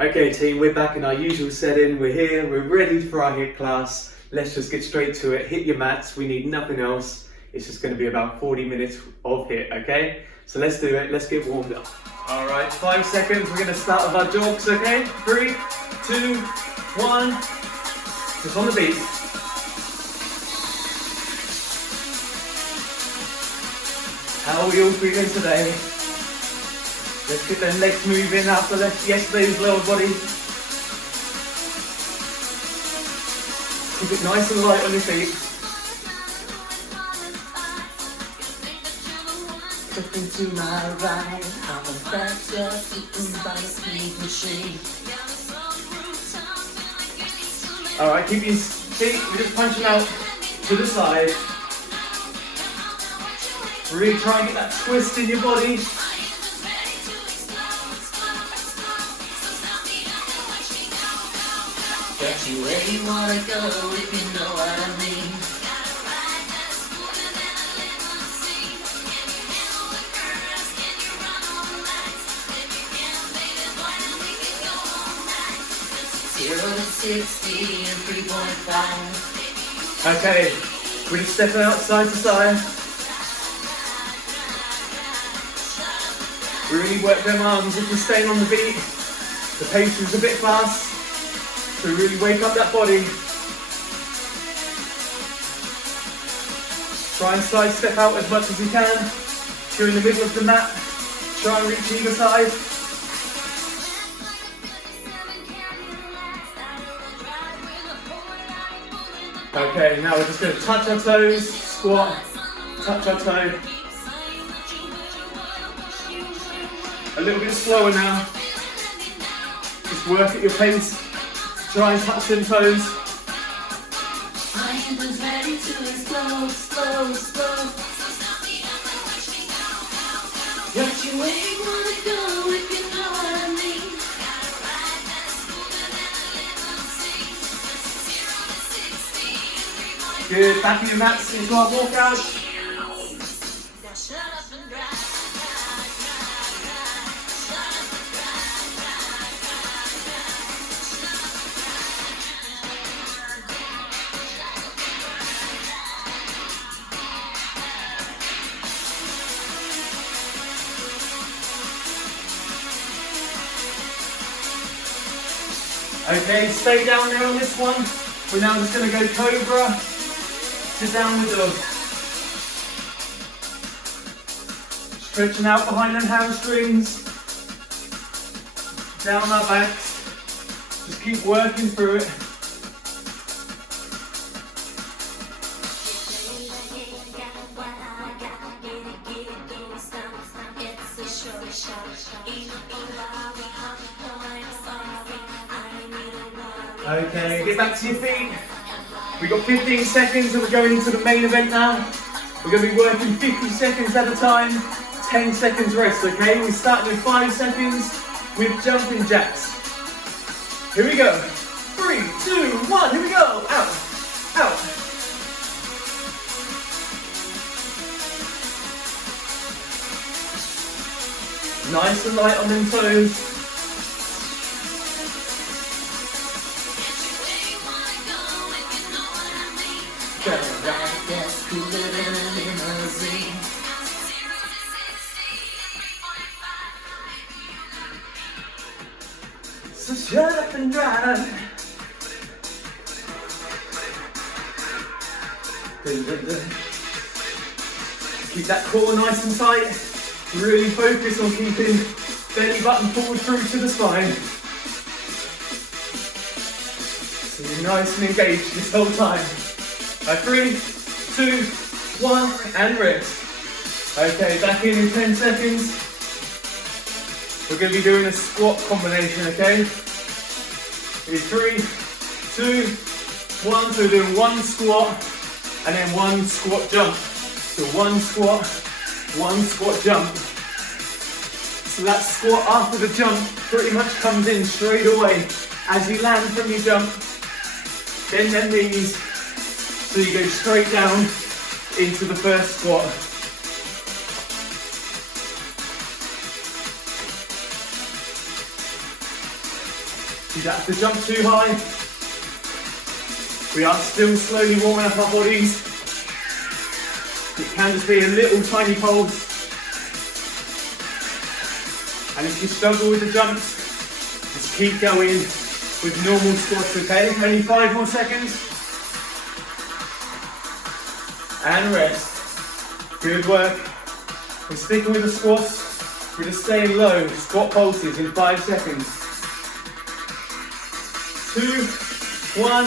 Okay team, we're back in our usual setting. We're here, we're ready for our HIIT class. Let's just get straight to it. Hit your mats, we need nothing else. It's just going to be about 40 minutes of HIIT, okay? So let's do it, let's get warmed up. Alright, 5 seconds, we're going to start with our jogs, okay? 3, 2, 1, just on the beat. How are we all feeling today? Let's get them legs moving after yesterday's lower body. Keep it nice and light on your feet. Step into my ride, I'm a factor, sitting by the speed machine. Alright, keep your feet, we're just punching out to the side. Really try and get that twist in your body. Get you where you wanna go if you know what I mean. Zero to 60 and 3.5. Okay, we're just stepping out side to side. Really work them arms if you're staying on the beat. The pace is a bit fast. So really wake up that body. Try and side step out as much as you can. If you're in the middle of the mat, try and reach either side. Okay, now we're just going to touch our toes, squat, touch our toe. A little bit slower now. Just work at your pace. Try and touch them toes. I was ready to slow, slow, slow. Got you where you wanna go if you know what I mean. Good, back in your mats into our walkout. Okay, stay down there on this one. We're now just going to go cobra to downward dog. Stretching out behind them hamstrings, down our backs. Just keep working through it. Okay, get back to your feet. We've got 15 seconds and we're going into the main event now. We're going to be working 50 seconds at a time, 10 seconds rest, okay? We start with 5 seconds with jumping jacks. Here we go. 3, 2, 1, here we go. Out, out. Nice and light on them toes. So shut up and drive. Keep that core nice and tight. Really focus on keeping belly button forward through to the spine. So you're nice and engaged this whole time. 3, 2, 1, and rest. Okay, back in 10 seconds. We're going to be doing a squat combination, okay? In 3, 2, 1, so we're doing one squat and then one squat jump. So one squat jump. So that squat after the jump pretty much comes in straight away. As you land from your jump, bend them knees, so you go straight down into the first squat. You don't have to jump too high. We are still slowly warming up our bodies. It can just be a little tiny pulse. And if you struggle with the jumps, just keep going with normal squats, okay? Only 5 more seconds. And rest. Good work. We're sticking with the squats. We're just staying low. Squat pulses in 5 seconds. 2, 1.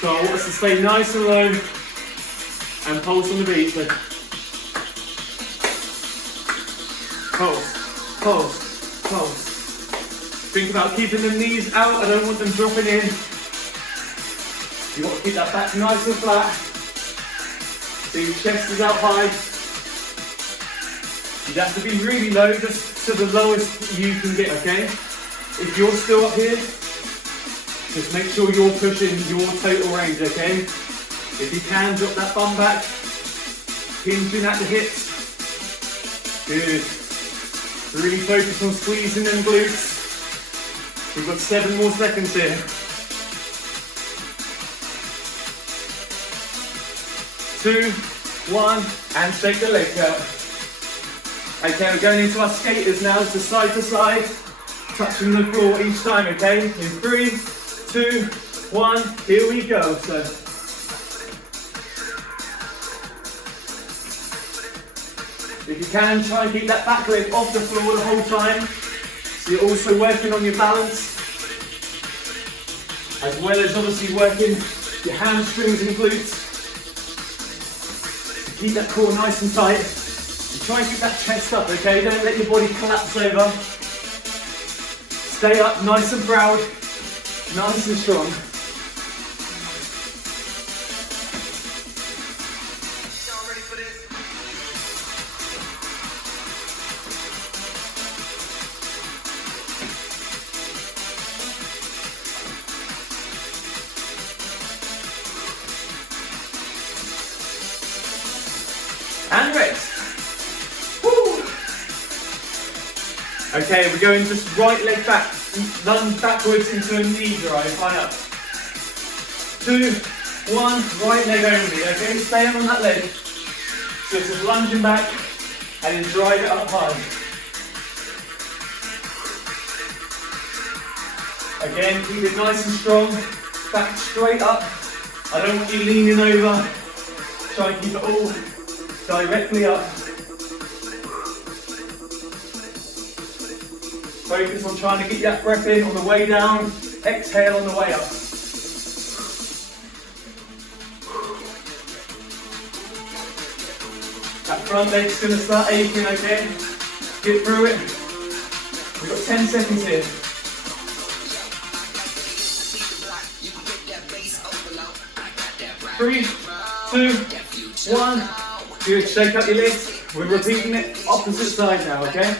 So I want us to stay nice and low and pulse on the beat. So pulse, pulse, pulse. Think about keeping the knees out. I don't want them dropping in. You want to keep that back nice and flat. So your chest is out high. You have to be really low, just to the lowest you can get, okay? If you're still up here, just make sure you're pushing your total range, okay? If you can, drop that bum back, hinging at the hips. Good. Really focus on squeezing them glutes. We've got 7 more seconds here. 2, 1, and shake the legs out. Okay, we're going into our skaters now, so side to side, touching the floor each time, okay? In 3, 2, 1, here we go. So, if you can, try and keep that back leg off the floor the whole time. So you're also working on your balance, as well as obviously working your hamstrings and glutes. So keep that core nice and tight. And try and keep that chest up, okay? Don't let your body collapse over. Stay up nice and proud. Nice and strong. Y'all ready for this? And rest. Woo. Okay, we're going just right leg back. Lunge backwards into a knee drive, high up. 2, 1, right leg only, okay? Stay on that leg. So it's just lunging back and then drive it up high. Again, keep it nice and strong. Back straight up. I don't want you leaning over. Try and keep it all directly up. Focus on trying to get that breath in on the way down, exhale on the way up. That front leg's going to start aching, okay? Get through it. We've got 10 seconds here. 3, 2, 1. Good, shake up your legs. We're repeating it opposite side now, okay?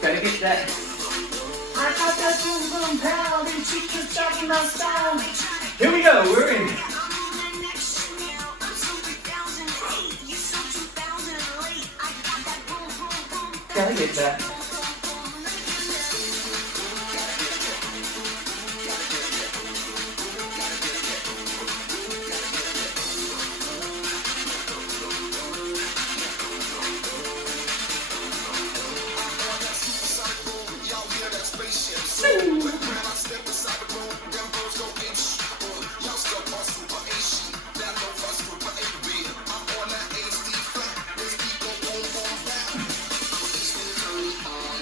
Gotta get that. I got that boom boom pound and chickens talking about style. Here we go, we're in. Gotta get that.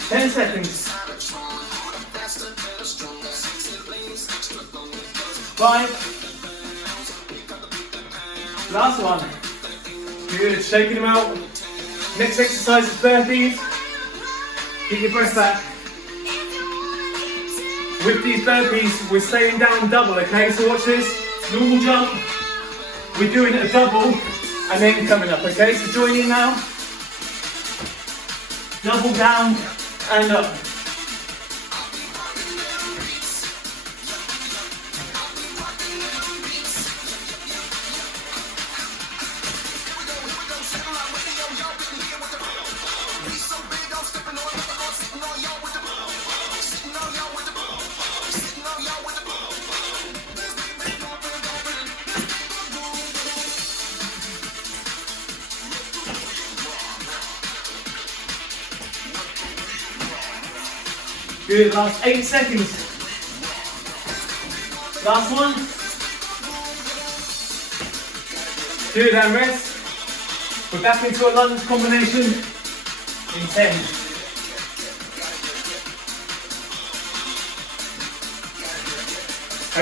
Ten seconds. 5. Last one. Good, shaking them out. Next exercise is burpees. Get your breath back. With these burpees, we're staying down double, okay? So watch this. Normal jump. We're doing a double and then coming up, okay? So join in now. Double down and up. Good, last 8 seconds. Last one. Good, and rest. We're back into a lunge combination in 10.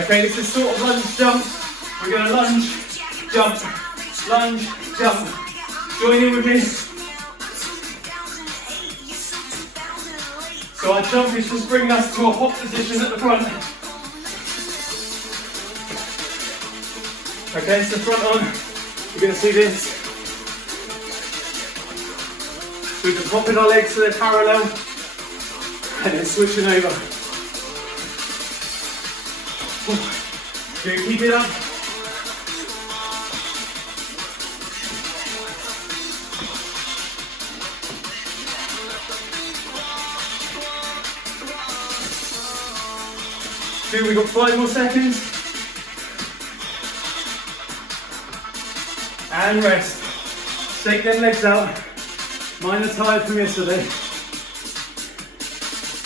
Okay, this is sort of lunge jump. We're going to lunge, jump, lunge, jump. Join in with me. So our jump is just bringing us to a hop position at the front. Okay, so front on, you're going to see this. So we're just hopping our legs so they're parallel and then switching over. Good, keep it up. Good, we've got 5 more seconds. And rest. Shake them legs out. Mine are tired from yesterday.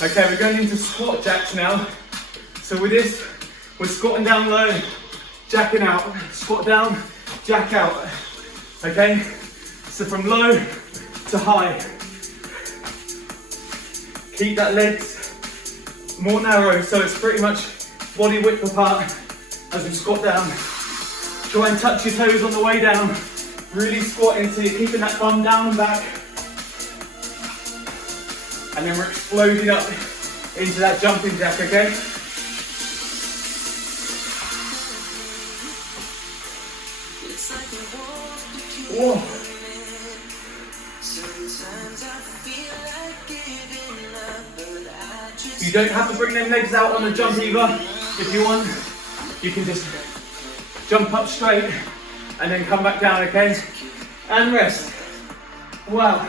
Okay, we're going into squat jacks now. So with this, we're squatting down low, jacking out. Squat down, jack out. Okay? So from low to high. Keep that legs more narrow, so it's pretty much body width apart as we squat down. Try and touch your toes on the way down. Really squat into you, keeping that bum down and back. And then we're exploding up into that jumping jack, okay? Whoa. You don't have to bring them legs out on the jump either. If you want, you can just jump up straight and then come back down, okay? And rest. Wow.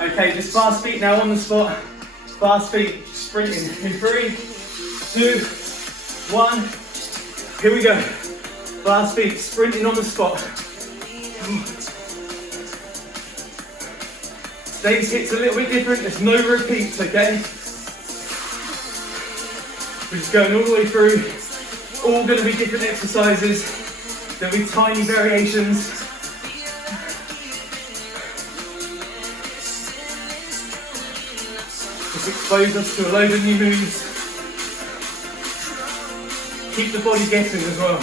Okay, just fast feet now on the spot. Fast feet, sprinting. In 3, 2, 1. Here we go. Fast feet, sprinting on the spot. Today's hit's a little bit different. There's no repeats, okay? We're just going all the way through. All going to be different exercises. There'll be tiny variations. Just expose us to a load of new moves. Keep the body guessing as well.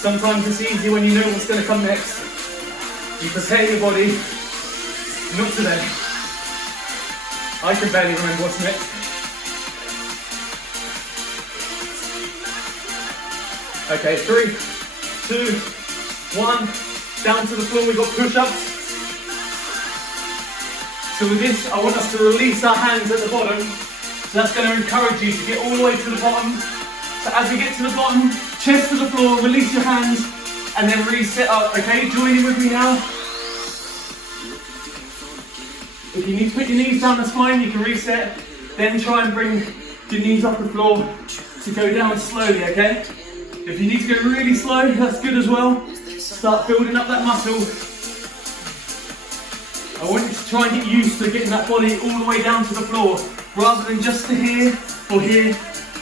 Sometimes it's easy when you know what's going to come next. You prepare your body. Not today. I can barely remember what's next. Okay, 3, 2, 1. Down to the floor, we've got push-ups. So with this, I want us to release our hands at the bottom. So that's going to encourage you to get all the way to the bottom. So as we get to the bottom, chest to the floor, release your hands, and then reset up, okay? Join in with me now. If you need to put your knees down, that's fine, you can reset. Then try and bring your knees off the floor to go down slowly, okay? If you need to go really slow, that's good as well. Start building up that muscle. I want you to try and get used to getting that body all the way down to the floor, rather than just to here or here,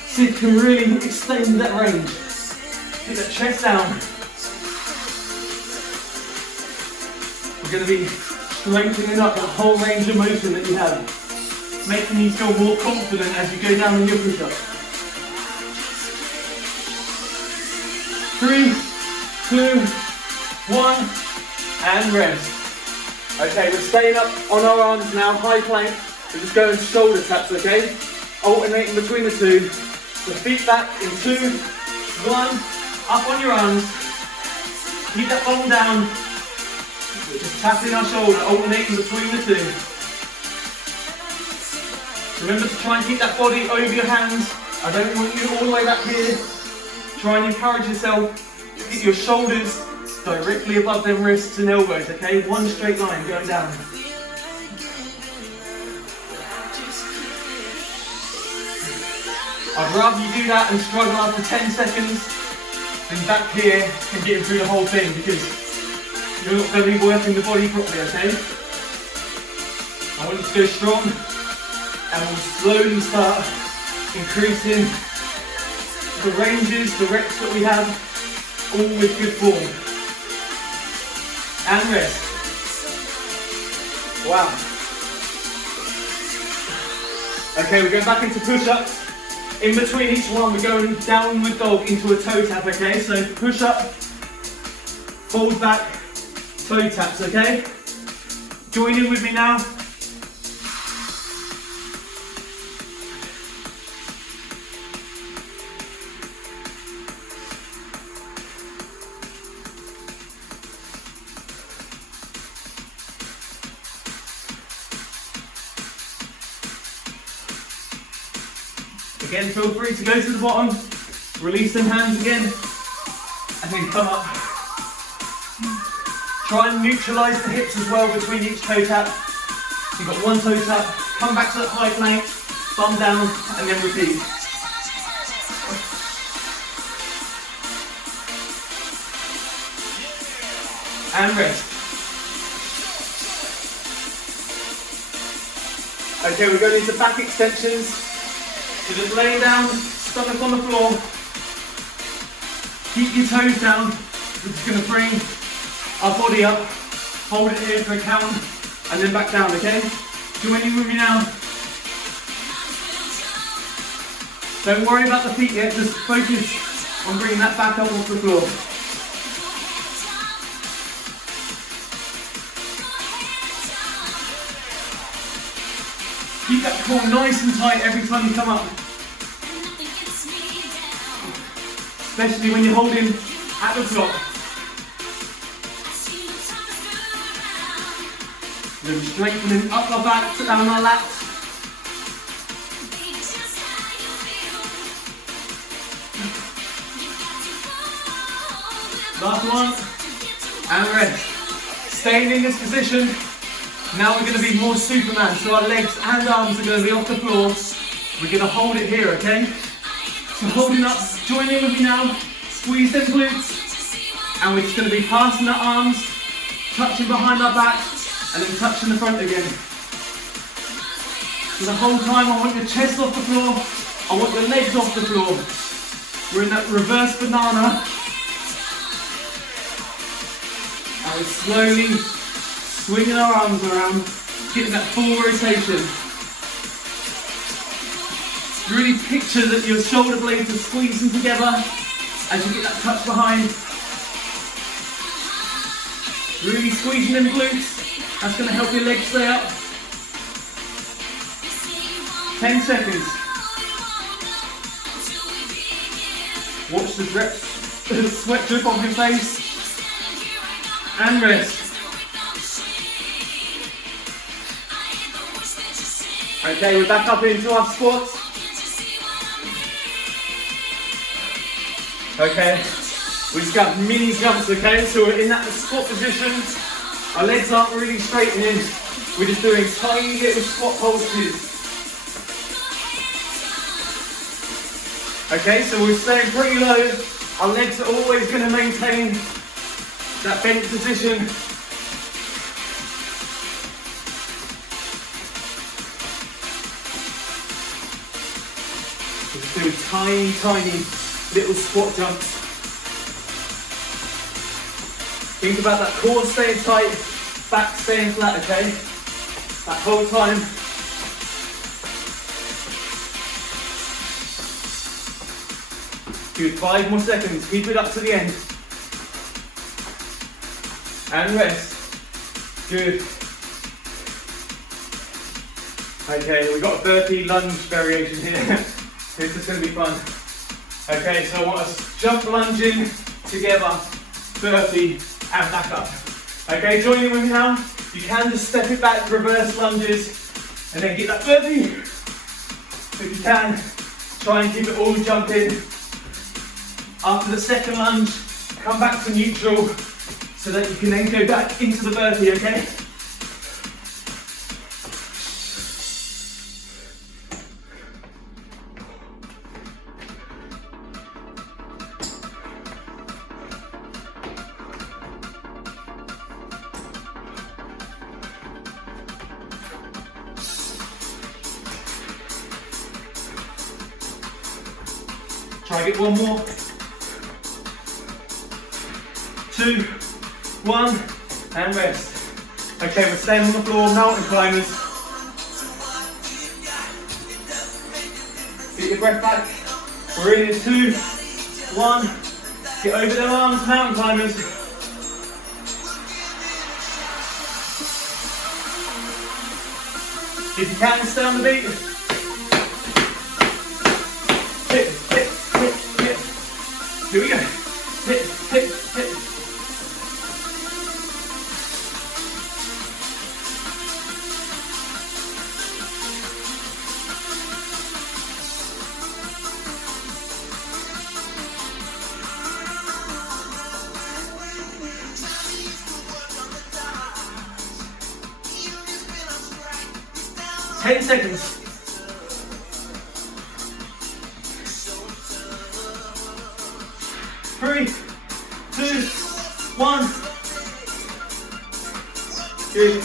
so you can really extend that range. Get that chest down. We're going to be strengthening up that whole range of motion that you have, making you feel more confident as you go down in your push-up. 3, 2, 1, and rest. Okay, we're staying up on our arms now, high plank. We're just going shoulder taps, okay? Alternating between the two. So feet back in 2, 1, up on your arms. Keep that bum down. We're just tapping our shoulder, alternating between the two. Remember to try and keep that body over your hands. I don't want you all the way back here. Try and encourage yourself to keep your shoulders directly above them wrists and elbows, okay? One straight line going down. I'd rather you do that and struggle after 10 seconds than back here and getting through the whole thing, because you're not going to be working the body properly, okay? I want you to go strong And we'll slowly start increasing the ranges, the reps that we have, all with good form. And rest. Wow. Okay, we're going back into push-ups. In between each one, we're going downward dog into a toe tap, okay? So push up, fold back, toe taps, okay? Join in with me now. Again, feel free to go to the bottom, release them hands again, and then come up. Try and neutralise the hips as well between each toe tap. You've got one toe tap, come back to that high plank, bum down, and then repeat. And rest. Okay, we're going into back extensions. So just laying down, stomach on the floor. Keep your toes down. We're just going to bring our body up, hold it here for a count, and then back down, okay? Join in with me now. Don't worry about the feet yet, just focus on bringing that back up off the floor. Keep that core nice and tight every time you come up. Especially when you're holding at the top. We're going to be strengthening up our backs, down our lats. Last one. And rest. Staying in this position. Now we're going to be more Superman, so our legs and arms are going to be off the floor. We're going to hold it here, okay? So holding up, join in with me now, squeeze them glutes, and we're just going to be passing our arms, touching behind our back, and then touching the front again. So the whole time I want your chest off the floor, I want your legs off the floor. We're in that reverse banana. And we're slowly swinging our arms around, getting that full rotation. Really picture that your shoulder blades are squeezing together as you get that touch behind. Really squeezing them glutes. That's going to help your legs stay up. 10 seconds. Watch the sweat drip off your face. And rest. Okay, we're back up into our squats. Okay, we just got mini jumps, okay? So we're in that squat position. Our legs aren't really straightening. We're just doing tiny little squat pulses. Okay, so we're staying pretty low. Our legs are always going to maintain that bent position. Just doing tiny, tiny little squat jumps. Think about that core staying tight, back staying flat, okay? That whole time. Good, 5 more seconds, keep it up to the end. And rest. Good. Okay, we've got a burpee lunge variation here. This is going to be fun. Okay, so I want us jump lunging together, burpee, and back up. Okay, join in with me now. You can just step it back, reverse lunges, and then get that burpee. If you can, try and keep it all jumping. After the second lunge, come back to neutral so that you can then go back into the burpee, okay? Try get one more. 2, 1, and rest. Okay, we're staying on the floor, mountain climbers. Get your breath back. We're in 2, 1. Get over their arms, mountain climbers. If you can, stay on the beat. Hit, hit, hit, hit. Here we go. Hit, hit, hit. 10 seconds. 3, 2, 1. Good.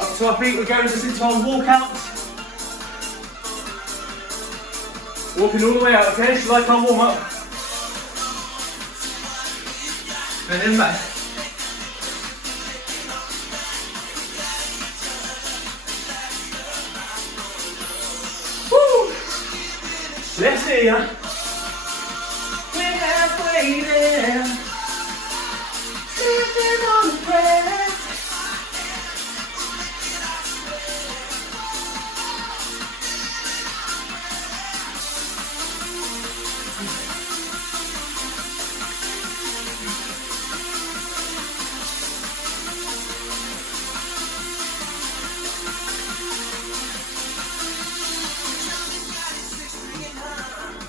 Up to our feet, we're going just into our walkout. Walking all the way out, okay? It's like our warm up. And then back. Let's see ya. We're halfway there. Living on a prayer.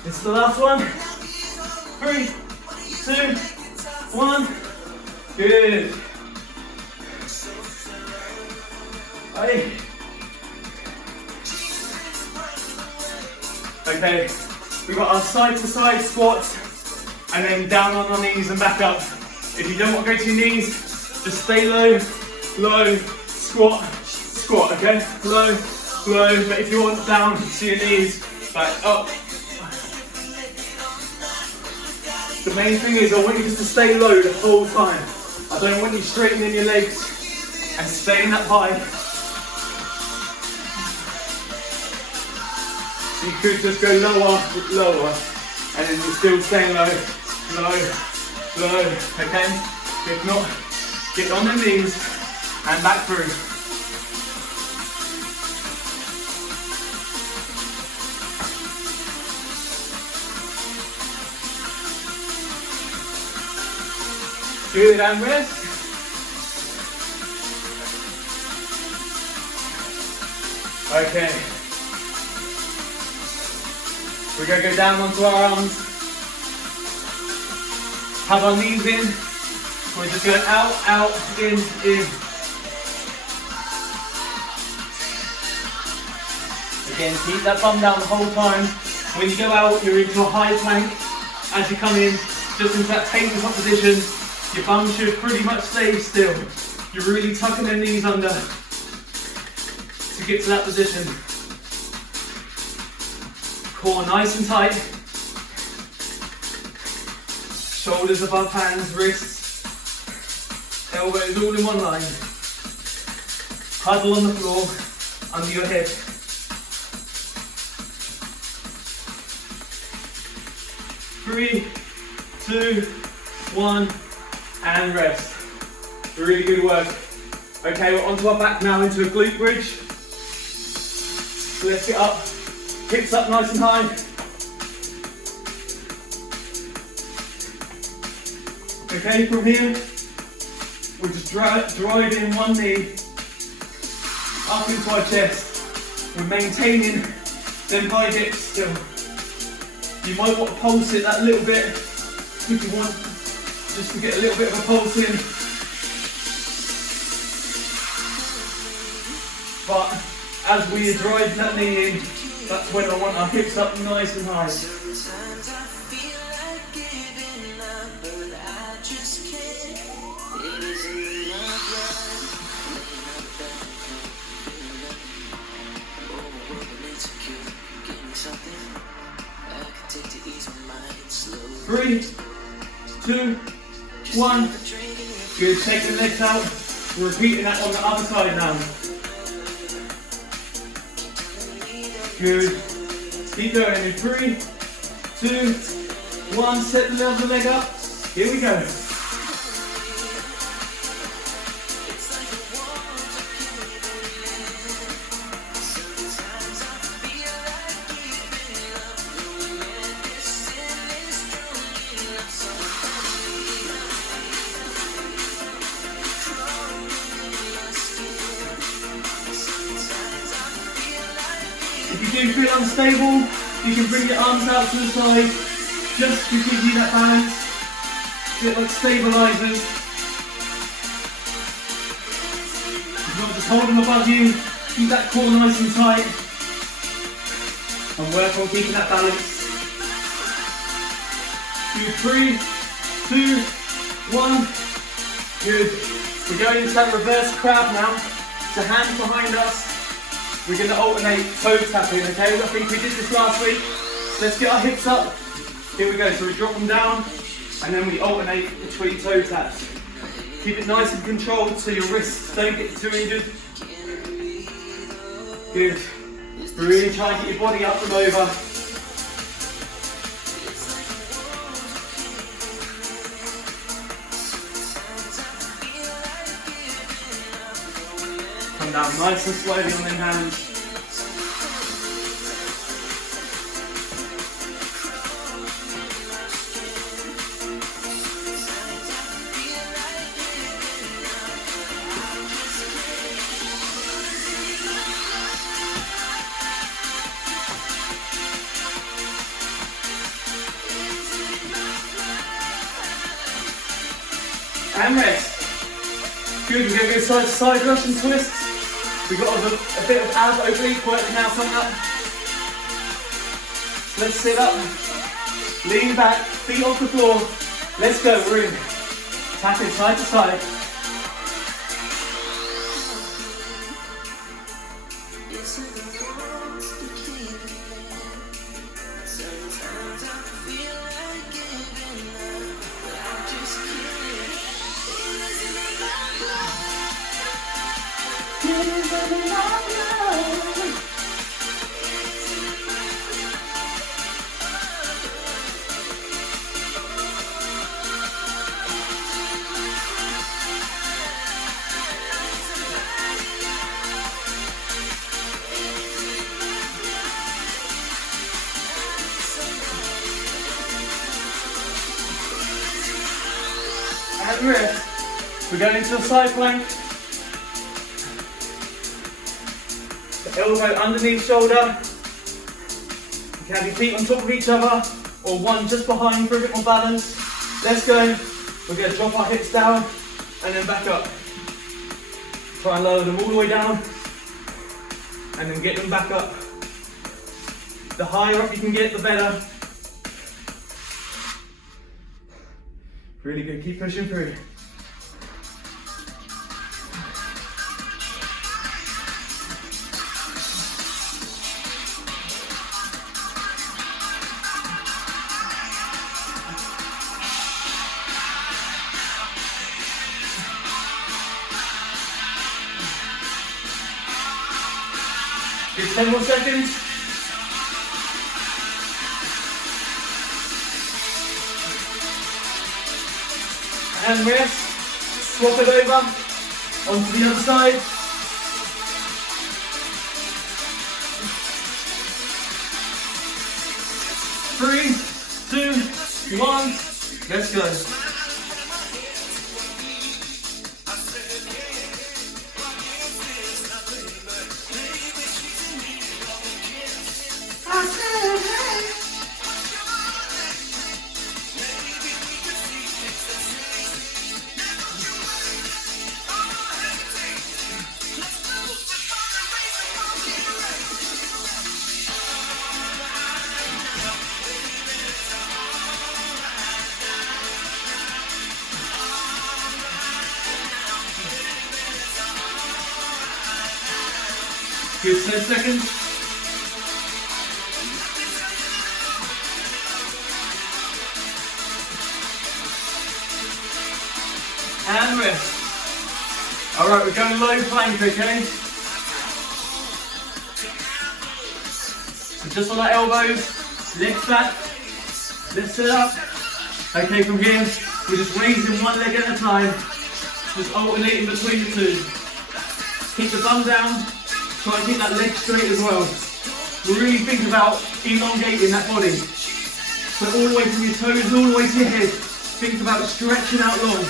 This is the last one. 3, 2, 1. Good. Hey. Okay, we've got our side to side squats and then down on our knees and back up. If you don't want to go to your knees, just stay low, low, squat, squat, okay? Low, low, but if you want down to your knees, back up. The main thing is I want you just to stay low the whole time. I don't want you straightening your legs and staying that high. You could just go lower, lower, and then you're still staying low, low, low, okay? If not, get on the knees and back through. Good, and rest. Okay. We're going to go down onto our arms. Have our knees in. We're just going out, out, in, in. Again, keep that bum down the whole time. When you go out, you're into a high plank. As you come in, just into that tabletop position. Your bum should pretty much stay still. You're really tucking the knees under to get to that position. Core nice and tight. Shoulders above hands, wrists, elbows all in one line. Huddle on the floor, under your head. 3, 2, 1. And rest. Really good work. Okay, we're onto our back now into a glute bridge. Lift it up, hips up nice and high. Okay, from here, we're just driving one knee up into our chest. We're maintaining them high hips still. You might want to pulse it that little bit if you want, just to get a little bit of a pulse in. But as we drive that knee in, that's when I want our hips up nice and high. Sometimes I feel like giving up, but I just can't. It isn't enough love, overwhelming insecure. Give me something I 3, 2, 1. Good, take the legs out. We're repeating that on the other side now. Good. Keep going in 3, 2, 1. Set the other leg up. Here we go. If you do feel unstable, you can bring your arms out to the side, just to give you that balance, a bit like stabilisers. If you want to just hold them above you, keep that core nice and tight, and work on keeping that balance. Do 3, 2, 1, good. We're going into that reverse crab now, so hands behind us. We're going to alternate toe tapping, okay? I think we did this last week. Let's get our hips up. Here we go, so we drop them down and then we alternate between toe taps. Keep it nice and controlled so your wrists don't get too injured. Good. Really try and get your body up and over. Come down nice and slowly on them hands. And rest. Good, we're going to go side to side Russian twists. We've got a bit of ab oblique working now coming up. Let's sit up, lean back, feet off the floor. Let's go, we're in. Tapping side to side. And rest. We're going into a side plank. The elbow underneath shoulder. You can have your feet on top of each other or one just behind for a bit more balance. Let's go. We're going to drop our hips down and then back up. Try and lower them all the way down and then get them back up. The higher up you can get, the better. Really good, keep pushing through. Give 10 more seconds. And rest. Swap it over onto the other side. Three, two, one. Let's go. Good, 10 seconds. and rest. Alright, we're going low plank, okay? So just on our elbows, legs back, let's sit up. Okay, from here, we're just raising one leg at a time, just alternating between the two. Keep the bum down, try and keep that leg straight as well. Really think about elongating that body. So all the way from your toes, all the way to your head. Think about stretching out long.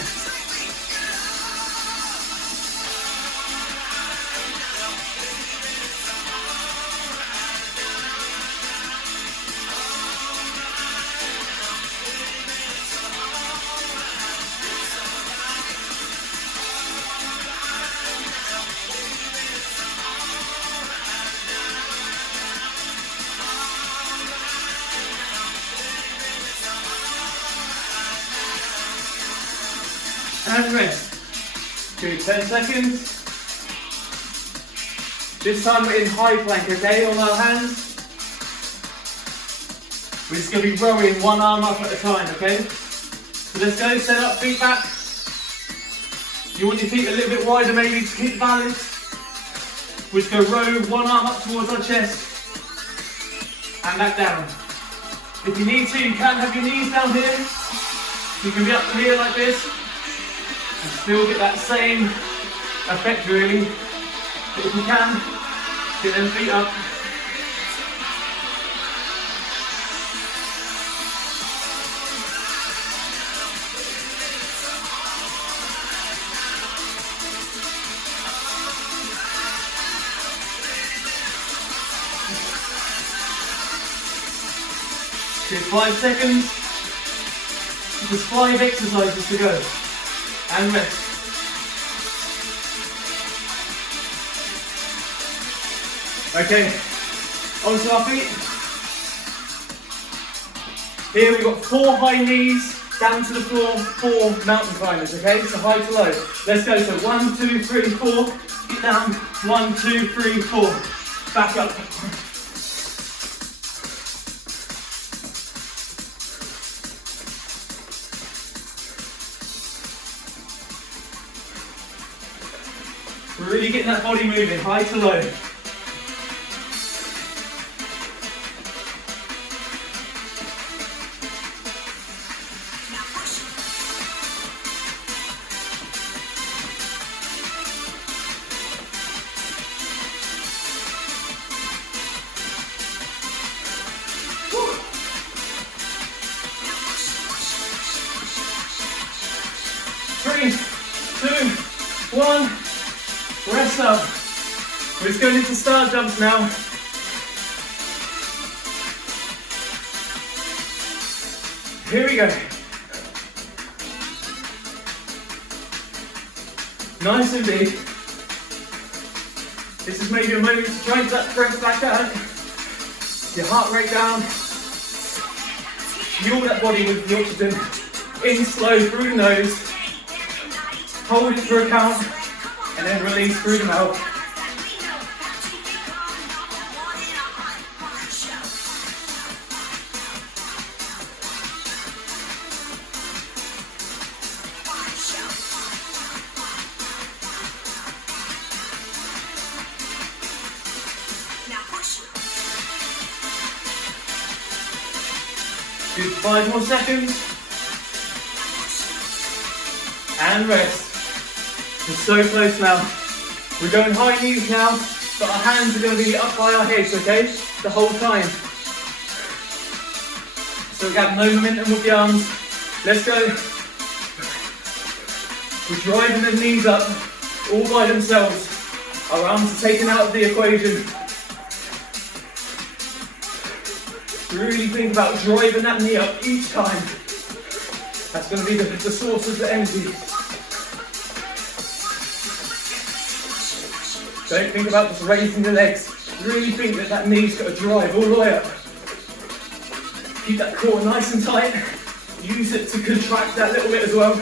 And rest. Do 10 seconds. This time we're in high plank, okay, on our hands. We're just going to be rowing one arm up at a time, okay? So let's go, set up, feet back. You want your feet a little bit wider maybe to keep balance. We're just going to row one arm up towards our chest and back down. If you need to, you can have your knees down here. You can be up here like this. And still get that same effect really. But if you can, get them feet up. Give 5 seconds. Just 5 exercises to go. And rest. Okay, onto our feet. Here we've got 4 high knees, down to the floor, 4 mountain climbers, okay? So high to low. Let's go, so 1, 2, 3, 4, get down, 1, 2, 3, 4, back up. We're really getting that body moving, high to low. Three, 2, 1. Rest up. We're just going into star jumps now. Here we go. Nice and big. This is maybe a moment to try that breath back out. Your heart rate down. Fuel that body with the oxygen. In slow through the nose. Hold it for a count. And then release through the mouth. Do 5 more seconds. And rest. We're so close now. We're going high knees now, but our hands are going to be up by our heads, okay? The whole time. So we have no momentum with the arms. Let's go. We're driving the knees up all by themselves. Our arms are taken out of the equation. Really think about driving that knee up each time. That's going to be the source of the energy. Don't think about just raising the legs. Really think that that knee's got to drive all the way up. Keep that core nice and tight. Use it to contract that little bit as well.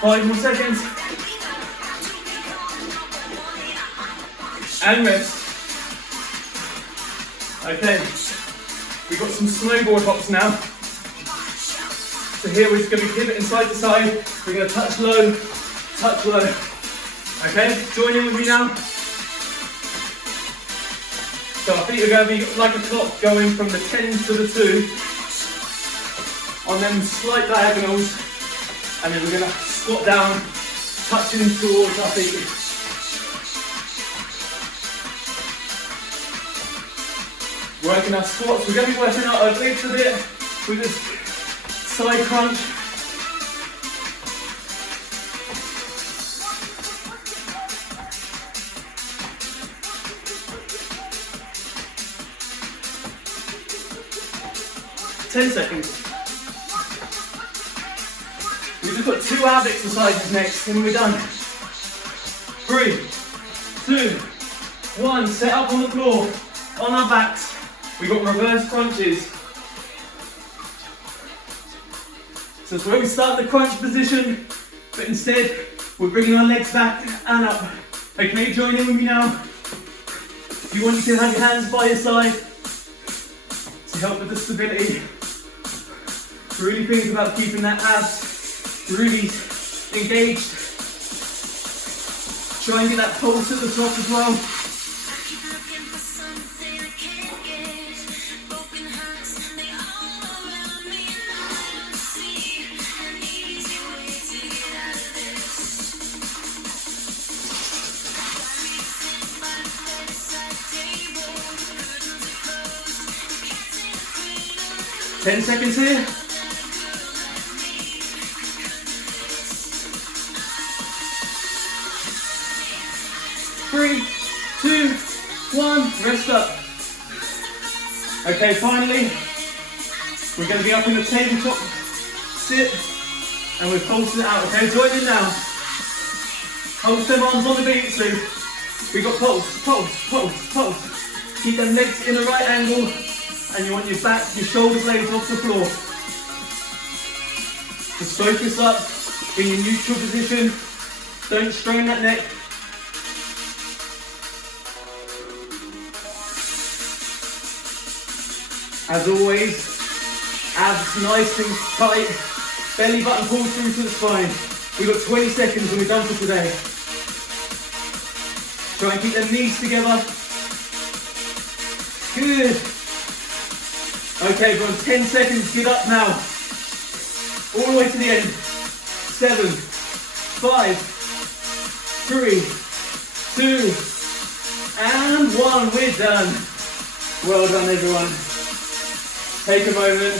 Five more seconds. and rest. Okay, we've got some snowboard hops now. So here we're just going to be pivoting side to side. We're going to touch low, touch low. Okay, join in with me now. So our feet are going to be like a clock going from the 10 to the 2 on them slight diagonals, and then we're going to squat down, touching towards our feet. Working our squats, we're going to be working out our glutes a bit with this side crunch. Ten seconds. We've just got 2 ab exercises next and we're done. 3, 2, 1, set up on the floor, on our backs. We've got reverse crunches. So it's where we start the crunch position, but instead we're bringing our legs back and up. Okay, join in with me now. If you want, you can have your hands by your side to help with the stability. Really think about keeping that abs really engaged. Try and get that pulse at the top as well. Ten seconds here. Three, 2, 1, rest up. Okay, finally, we're going to be up in the tabletop sit and we're pulsing it out. Okay, join in now. Hold them arms on the beat, so we got pulse, pulse, pulse, pulse. Keep them legs in the right angle and you want your back, your shoulder blades off the floor. Just focus up in your neutral position. Don't strain that neck. As always, abs nice and tight, belly button pulled through to the spine. We've got 20 seconds and we're done for today. Try and keep them knees together. Good. Okay, everyone, 10 seconds, get up now. All the way to the end. 7, 5, 3, 2, and 1. We're done. Well done, everyone. Take a moment,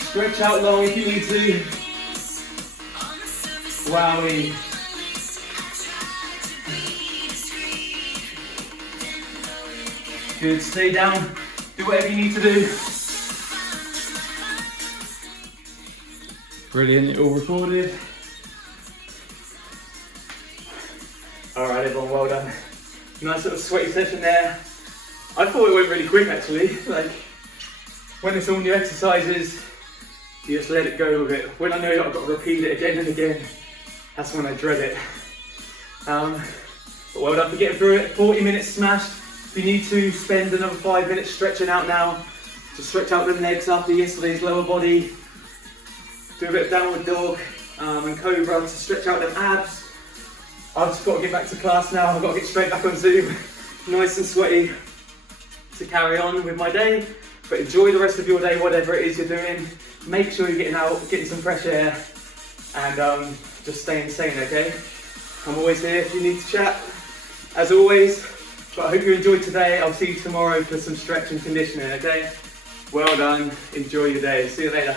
stretch out long if you need to. Wowie. Good, stay down, do whatever you need to do. Brilliant, all recorded. Alright everyone, well done. Nice little sweaty session there. I thought it went really quick actually. When it's all new exercises, you just let it go with it. When I know I've got to repeat it again and again, that's when I dread it. But well done for getting through it. 40 minutes smashed. If you need to spend another 5 minutes stretching out now, to stretch out them legs after yesterday's lower body. Do a bit of downward dog and cobra to stretch out them abs. I've just got to get back to class now. I've got to get straight back on Zoom. Nice and sweaty to carry on with my day. But enjoy the rest of your day, whatever it is you're doing. Make sure you're getting out, getting some fresh air, and just staying sane, okay? I'm always here if you need to chat, as always. But I hope you enjoyed today. I'll see you tomorrow for some stretch and conditioning, okay? Well done, enjoy your day. See you later.